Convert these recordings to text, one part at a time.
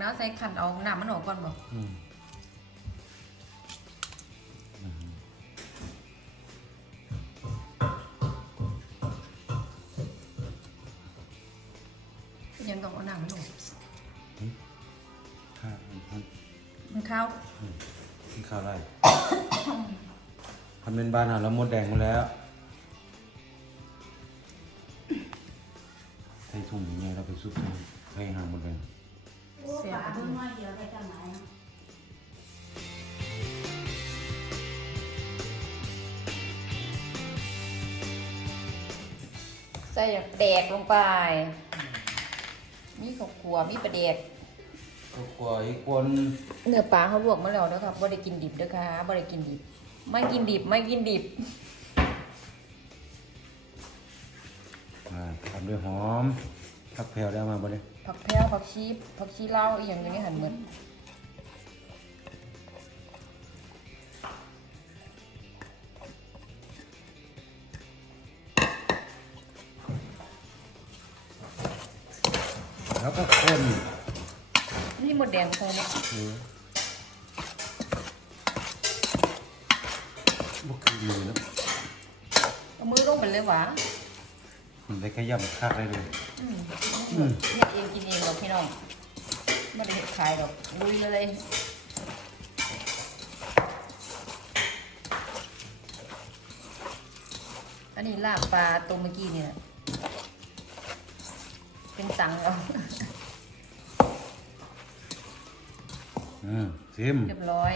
น้ำใส่ขันเอาน้ำมันออกก่อนบอกอืมยังต้องเอาน้ำมันออกข้าวมันมันข้าวกินข้าวอะไรทำเป็นบ้านหาแล้วมดแดงหมาแล้วใส่ถุงอย่างเงี้ยเราไปซุปใส่หางหมดเลย เสียบเพิ่งน้อยเดียวไปจังไหนใส่แดกลงไป มีข้าวคั่วมีปลาแดกก็กลัวอีกคนเนื้อปลาเขาลวกมาแล้วนะครับบ่ได้กินดิบเด้อค่ะบ่ได้กินดิบ ไม่กินดิบไม่กินดิบอ่าทำด้วยหอม ผักแพรวได้มาบ่เลยผักแพรวผักชีผักชีลาวอีหยังอย่างนี้หันเหมือนแล้วก็คนนี่หมดแดงใส่เนี่ยเออบุกคือมือแล้วเอามือลงไปเลยหวะมันได้แค่ย่ำคักได้เลย อืมอืม เนี่ยเองกินเองหรอกพี่น้องไม่ได้เห็ดขายหรอกลุยเลยอันนี้ลาบปลาตัวเมื่อกี้นี่แหละเป็นตังค์แล้วอืมซิมเรียบร้อย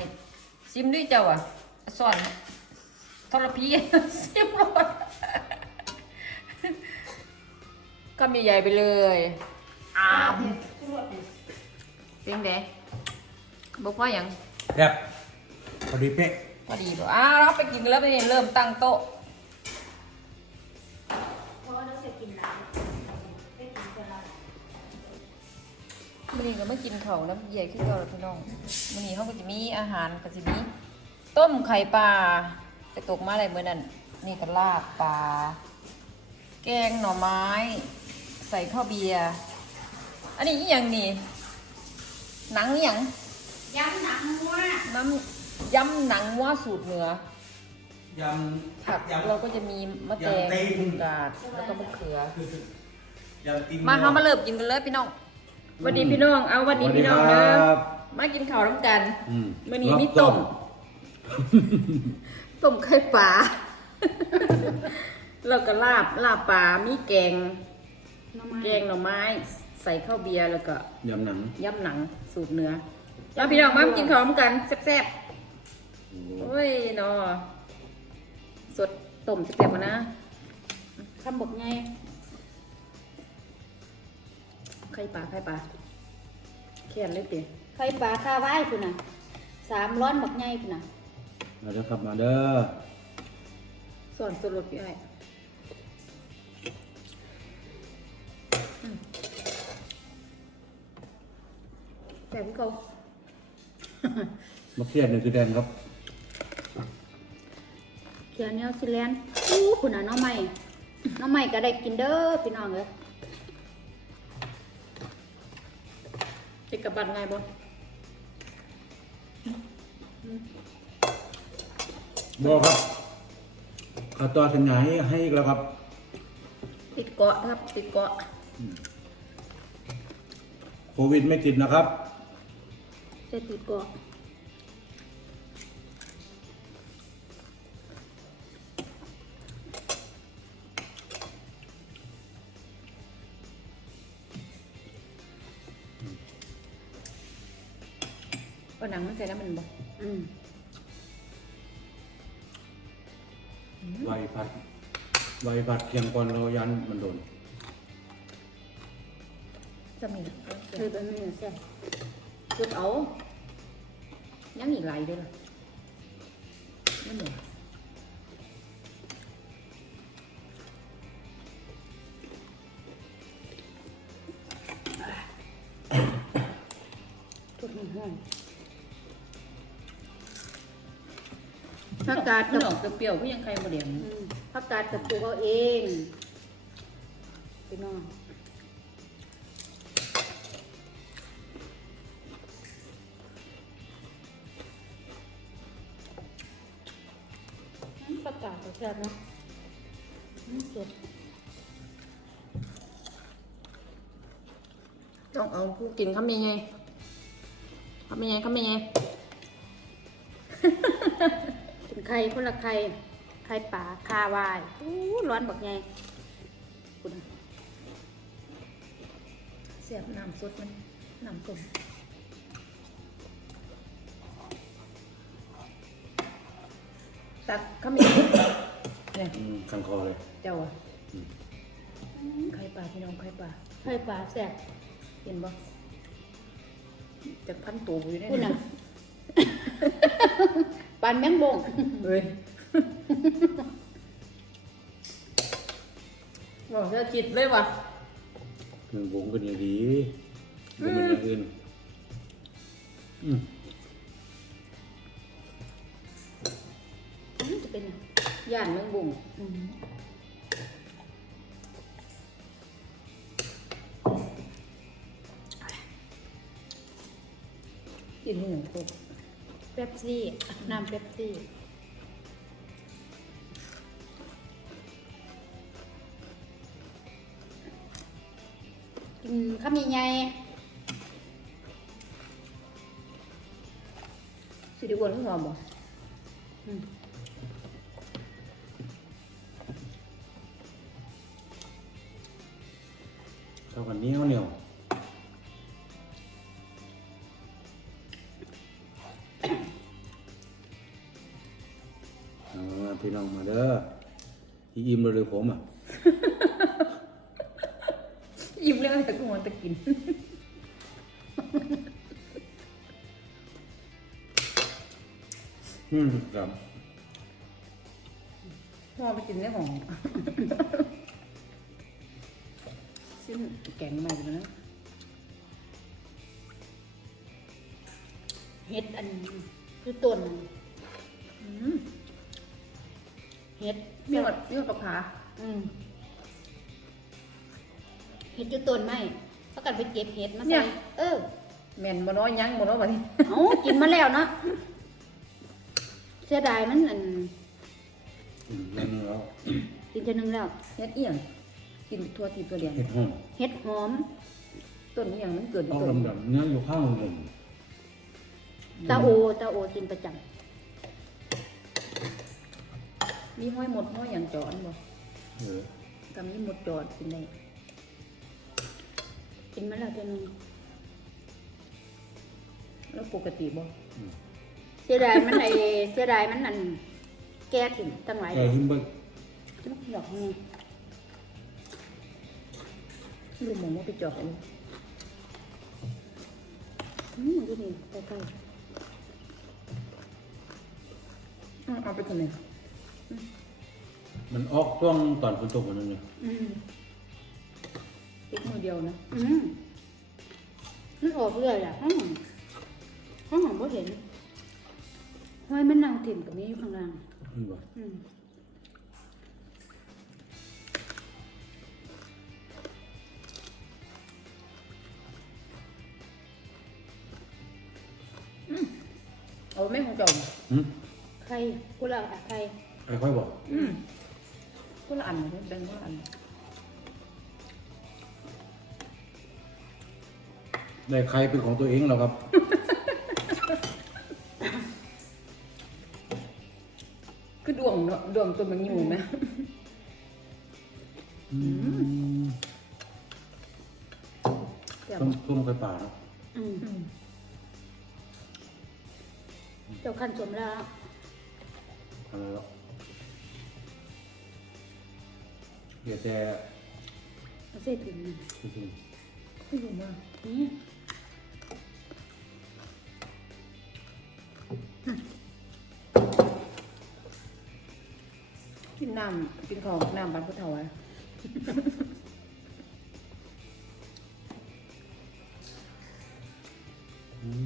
ซิมด้วยเจ้าอะสอนทรพีซิมรถ ก็มีใหญ่ไปเลยอ้ามเสียงแดงบอกว่าอย่างแซ่บพอดีเป๊ะพอดีบอกอ้าวเราไปกินกันแล้วไปนี่เริ่มตั้งโต๊ะเพราะว่าเราจกินน้ำได้กินเวลามื่อนี้ก็ไม่กินเขาแล้วใหญ่ขึ้นเราแล้วพี่น้องมื่อนี้เขาก็จะมีอาหารก็จะมีต้มไข่ปลาไปตกมาอะไรเมื่อนั้นนี่ก็ลาบปลาแกงหน่อไม้ ส่ข้าวเบียร์อันนี้อีหยังนี่หนังอีหยังย้ำหนังมัวน้ำยำหนังว่าสูตรเหนือยผักำเราก็จะมีมะแตงยำตีนกาดแล้วก็มะเขือยำตีนมาเขามาเริ่มกินกันเลยพี่น้องสวัสดีพี่น้องเอาสวัสดีพี่น้องสวัเด้สดีอครับมากินข้าวน้ำกันอืมมื่อนี้มีต้มต้มไข่ปลาแล้วก็ลาบลาบปลามีแกง น้ำมันแกงหน่อไม้ ใส่ข้าวเบียร์แล้วก็ยำหนังยำหนังสูตรเนื้อแล้วพี่น้องมากินข้าวน้ำกันแซ่บๆโอ้ยเนาะสดต้มแซ่บๆมานะคำบอกไงไข่ปลาไข่ปลาแค่นเลยเตี๋ยไข่ปลาคาไว้คุณน่ะสามร้อนบักไงคุณน่ะมาเด้อครับมาเด้อสอนสรุปพี่ไอ้อื แต่พี่เขามะเขือในสีแดงครับเขียวเหนียวซิแลนด์อู้คุณน่ะน้องใหม่น้องใหม่ก็ได้กินเด้อพี่น้องเอ้ยติดกับบัตรไงบ่บอกครับเอาตัวสัญญาให้ให้อีกแล้วครับ ติดเกาะครับ ติดเกาะโควิดไม่ติดนะครับ จะติดเกาะเอาหนังมันใส่แล้วมันบ่อืมไวผัดไวผัดเพียงก่อนเรายันมันโดนจะมี คือเป็นนี่แซ่บจุดเอา ยังอีกหลายเด้วยล่ะนั่นเหรอทุกหห้องผักกาดกับเปรี้ยวๆก็ยังใครมาเดียงอืมผักกาดกับปลูกเอาเองพี่น้อง ซ่บนะสดต้องเอาผู้กินคำยังไงคำยังไงคำยังไงกินไข่คนละไข่ไข่ป่าคาวายอู้ร้อนบักไงคุณเสียบน้ำสดมันน้ำต้มตักคำยังไง เนี่ยอืมคันคอเลย เจ้าอะอืม ไข่ปลาพี่น้องไข่ปลาไข่ป่าแซ่บเห็นบ่จากพันตัวอยู่ได้คุณน่ะปานแมงบงเฮ้ยบอกจะคิดเลยว่ะหนึ่งวงก็อย่างดีวงเป็นอย่างอื่นอืม ย่านเมืองบุ่งอืมกินหนึ่งตัวเป๊ปซี่ น้ำเป๊ปซี่ กินข้าวมีไงสิริวัลเขาหอมบ่ อิ่มเลยเลยผมอะ ยิ้มแล้วแต่กูมันตะกิน อืมครับพ่อไปกินได้หอมซึ่งแกงใหม่แล้วนะเห็ดอันคือต้นอืมเห็ด มีหมดมีหมดปลาขาอืมเห็ดอยู่ต้นไม้เขากันไปเก็บเห็ดมาใส่เออแม่นบ่น้อยยังบ่น้อยบ่นี่เอากินมาแล้วเนาะเสียดายมันอันอืมนั่นแล้วกินจะนึงแล้วเฮ็ดเอียงกินทั่วทีตัวเดียนเห็ดหอมเห็ดหอมต้นเอียงมันเกิดออกต้นดำๆเนื้ออยู่ข้างผมตาโอตาโอกินประจ มีห้อยหมดห้อยอย่างจอดบ่เออก็มีหมดจอดกินได้ำกินมาแล้วเจะนึงแล้วปกติบ่อืม เสียดายมันไอเสียดายมันอันแก้ถิ่นตั้งหลายแกหิมเบิ้งดอกนี่ลูกหมองว่าไปจอดเอาอืมดูนี่ใกล้อืมเอาไปคนไหน มันออกช่วงตอนฝนตกมันนึงนี่ๆอืมติ๊กมือเดียวนะ อืมมันออกเรื่อยอะห้องห้องหอมบ่เห็นห้อยมันนางถิ่นกับนี้อยู่ข้างล่างเห็นบ่อืมเอาแม่ของเจ้าอืม ใครกูละอะใคร ค่อยๆบอกอืมคนละอันเลยแบ่งคนละอันได้ใครเป็นของตัวเองแล้วครับ คือดวงเนาะดวงตัวมันอยู่ไหมอืมเดี๋ยวต้มต้มไข่ป่าเนาะอืมอืมเจ้าขันสมแล้วทำอะไรแล้ว เดี๋ยวแต่เอาเส้ถุงนี่คือไม่รู้มากนี่กินน้ำกินของน้ำบานพุทธาวะอืม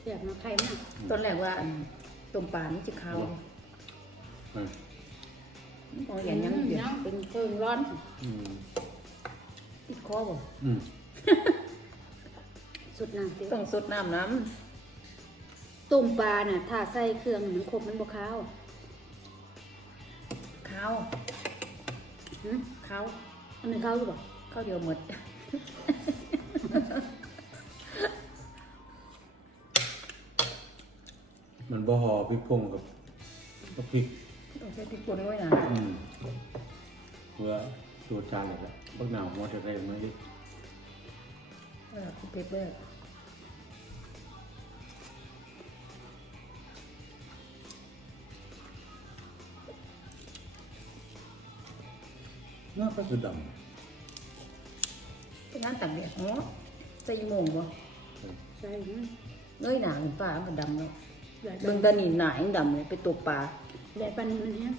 เสียบมาไข่มากตอนแรกว่าอันต้มปลานี่จะขาวเลยอะพอเห็นยังเดี๋ยวยังเป็นเพิงร้อนอืมติดคอบ่อืมสุดน้ำเสียต้องสดน้ำน้ต้มปลาน่ะถ้าใส่เครื่องมันครบมันบ่ขาวำข้าวหืมข้าวอันนี้เขาหรือเปล่าข้าวเดียวหมดมันบ่ห่อพริกพงกับกับพริกต้อง ใช้พริกป่นด้วยนะอืมเพื่อตัวจานเลยละบักหนาวหัวจะได้ไหมดิเออพริกเปเปอร์น่าก็คือดเป็นงานต่างเนี่ยเนาะใส่ยี่โมงบ่ำใช่หืมเงยหนาขึ้นฟ้ามันดำเนาะใหญ่เบิ่งตานี่หนายังดำเลยไปตกปลา ใหญ่ปานนี้มันเนี้ย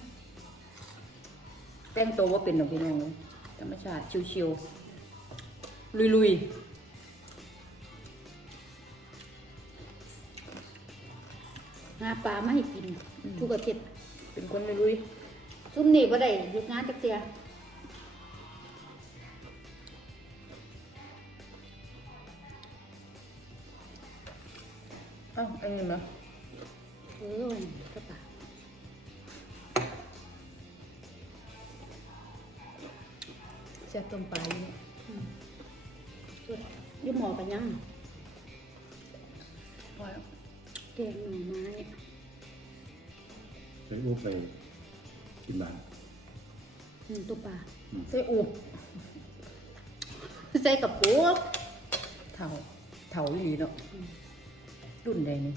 แป้งโตว่าเป็นดอกพี่น้องเลยธรรมชาติชิวๆลุยหาปลามาให้กิน ทุกอาทิตย์ๆเป็นคนลุยซุ่มนี่บ่ได้เฮ็ดงานจักเตียๆเอ้าอันนี้มาเออวันนี้ก็ปลา แซ่บต้มปลาอยู่เนี่ยส่วนอยู่หมอกันยังพอแล้วแกงหน่อไม้ไปอู้ไปกินบ้านอืมตัวปลาใส่อุบใส่กับปูเถาเถาอีหลีเนาะรุ่นใดนี่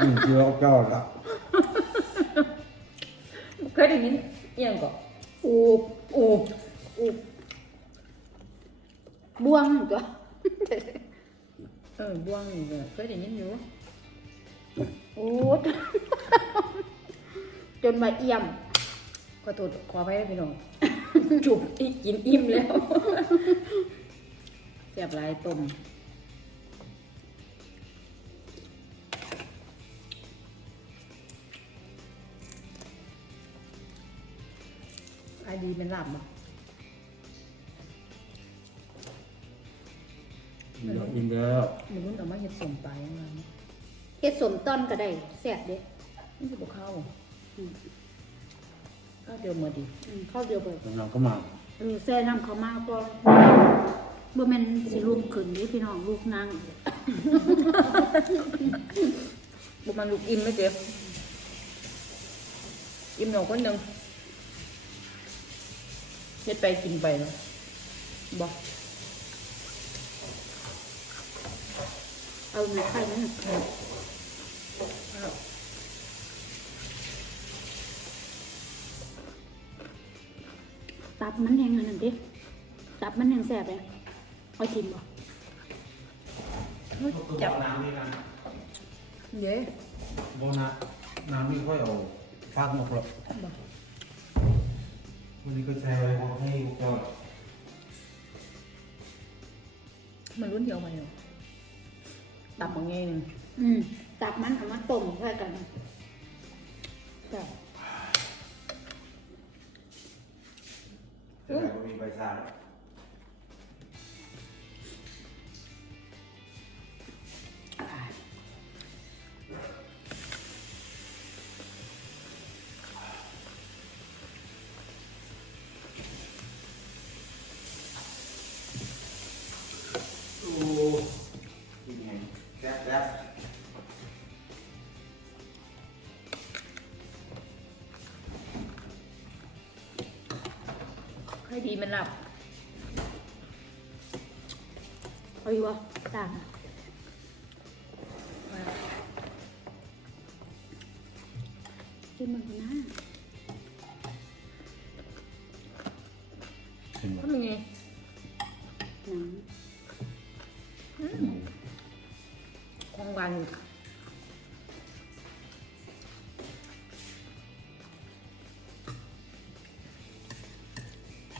อืมที่เราเจ้าละเคยได้ยินเอียงก่อนอูบ อุบอูบบ่วงตัวเออบ่วงนี่ก็เคยได้ยินอยู่โอ้จนมาเอี่ยมขอโทษขอไปพี่น้องจุบอีกกินอิ่มแล้วแซ่บหลายต้ม ดีเป็นหลับบ่เดี๋ยวอินแล้วหมูนุ่นเอามาเห็ดสมปลายังไงเฮ็ดสมต้นก็ได้แซ่บเด้นี่จะบอกข้าวอืมข้าวเดียวหมดดิอืมข้าวเดียวไปน้องๆก็มาเออแซ่น้ำเขาวมาก่อนบ่แม่นสิลูกขึ้นเด้พี่น้องลูกนางบุมันลูกอิ่มไหมเจ๊อิ่มหน่อยคนหนึ่ง เฮ็ดไปกินไปเนาะบอกเอาหน่อยไข่นั่นน่ะตับมันแห้งอันนั้นเด้ตับมันแห้งแซ่บเลยเอาชิมบ่จับน้ำนี่นะเย้โบนะน้ำนี่ค่อยเอาฟากมาครบบอก วันนี้ก็แชร์ไว้บอกให้เจ้ามันรุ่นเดียวมาเนี่ยตับมาไงหนึ่งอืมตับมันเอามาต้มใส่กันแซ่บจะได้ก็มีใบชา ใครดีมันหลับเอาอยู่บ่ต่างกินมันนะเห็นไหมทำยังไง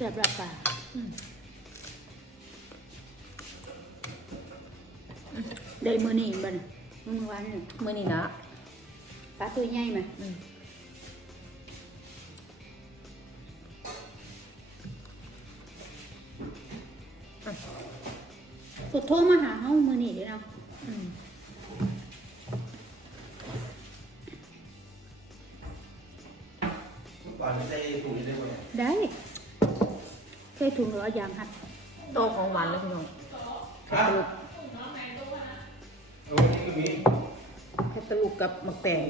แซ่บราปลาได้มื้อนี้บ่น่ะมื้อวานนี่เมื่อนี้นะปลาตัวใหญ่ไหมอืมกดโทรมาหาเฮามื้อนี้เด้อเนาะ ถุงร้อยยางหัดโตของหวานเลยพี่น้องฮะโอ้ยนี่คือมีแคตตาลูกกับหมักแตง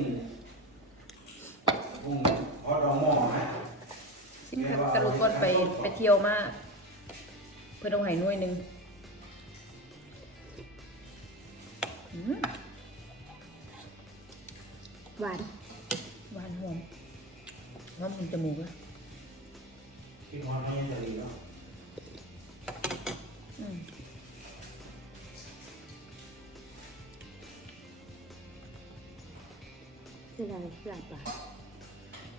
พุงพอดองหม้อนะชิมแคตตาลูกก่อนไปไปเที่ยวมาเพื่อนเอาไห้หน่วยหนึ่งอืมหวาน หวานหอมหอมมันจมูกเลยกินความไม่ยังจะดีเนาะอืม เสียดาหลายบาท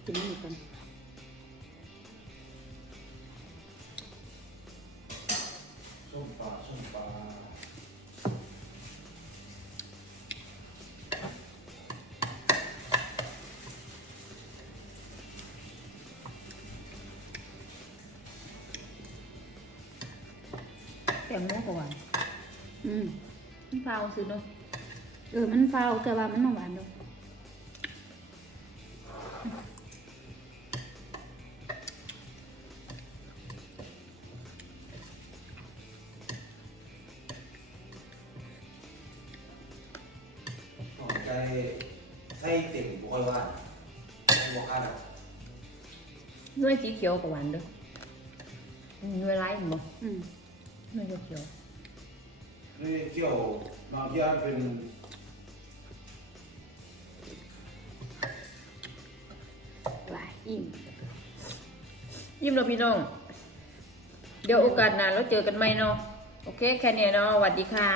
กินไม่กัน แตงโมก็หวานอืมมันฟาวซื้อเนาะเออมันฟาวแต่ว่ามันไม่หวานดอกหอมใจไส้ติ่งบุคอยว่าบอกอะไรหน่วยสีเขียวก็หวานเด้ออืมหน่วยไร้เห็นบ่อืม หน่วยเขียวนี่เกี่ยวบางที่เป็นหวานอิ่มๆยิ้มเราพี่น้อง เดี๋ยวโอกาสหน้าเราเจอกันใหม่เนาะ โอเค แค่เนี้ยเนาะสวัสดีค่ะ